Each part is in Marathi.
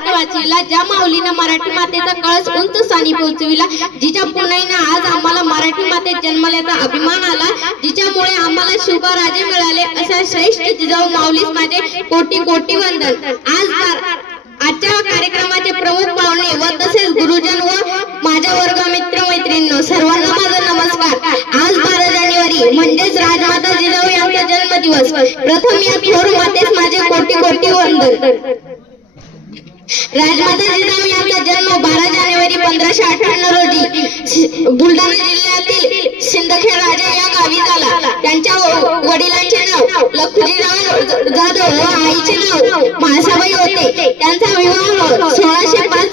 महाराष्ट्र वाचविला, ज्या माऊलीनं मराठी मातेचा कळस उंच स्थानी पोहोचविला, जिच्या पुण्याईनं आज आम्हाला मराठी मातेत जन्मल्याचा अभिमान आला, जिच्यामुळे आम्हाला शुभ राजे मिळाले, अशा श्रेष्ठ जिजाऊ माऊलीस माझे कोटी कोटी वंदन। आजच्या कार्यक्रमाचे प्रमुख पाहुणे व तसेच गुरुजन व माझ्या वर्ग मित्र मैत्रिणींनो सर्वांना माझा नमस्कार। आज 12 जानेवारी म्हणजेच राजमाता जिजाऊ यांचा जन्मदिवस। प्रथम या थोर मातेस माझे कोटी कोटी वंदन। राजमाता जिजाऊ यांचा जन्म 12 जानेवारी 1558 रोजी बुलढाणा जिल्ह्यातील सिंदखेड राजा या गावी झाला। त्यांच्या वडिलांचे नाव लखुजीराव जाधव व आईचे नाव म्हाळसाबाई होते। त्यांचा विवाह 1605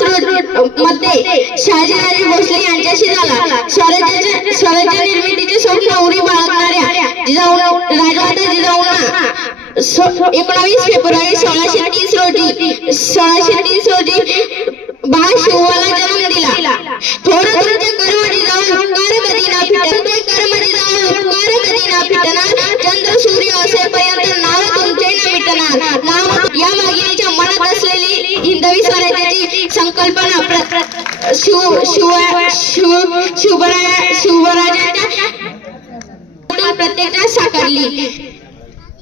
मध्ये शहाजीराजे भोसले यांच्याशी झाला। स्वराज्य निर्मितीचे स्वप्न उरी बाळगणाऱ्या राजमाता जिजाऊंना 19 फेब्रुवारी 1630 रोजी बाळ शिवाला जन्म दिला। थोर तुमचे कर्म जिजाऊ उपकार कधी ना फिटणार, कर्म जिजाऊ उपकार कधी ना फिटणार, चंद्र सूर्य असेपर्यंत नाव तुमचे न मिटणार। नाव या वाघिणीच्या मनात असलेली हिंदवी स्वराज्याची संकल्पना शिवराजांच्या प्रत्येकात साकारली।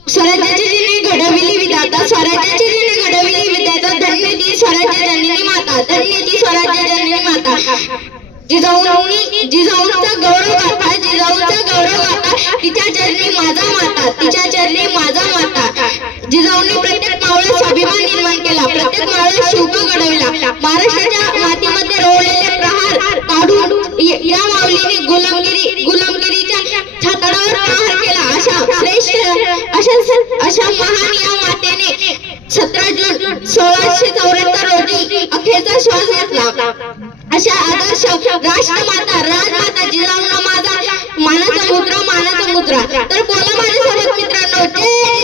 स्वराज्याची जिने घडविली विधाता, स्वराज्याची जिने घडविली विधाता, धन्य ती स्वराज्य जननी माता, धन्य ती स्वराज्य जननी माता। जिजाऊंचा गौरव गाथा, जिजाऊंचा गौरव गाथा, तिच्या चरणी माझा माता, तिच्या चरणी माझा माता। जिजाऊंनी प्रत्येक मावळ्यात स्वाभिमान निर्माण केला, प्रत्येक मावळ्यात शुभ घडविला। महाराष्ट्राच्या मातीमध्ये रोवलेले प्रहार काढून या माऊलीने गुलामगिरीच्या छाताडावर प्रहार केला। अशा महान या मातेने 17 जून 1674 रोजी अखेरचा श्वास घेतला। अशा आदर्श राष्ट्रमाता राजमाता जिजाऊंना माझा मानाचा मुद्रा। तर बोला माझ्यासोबत मित्रांनो, जय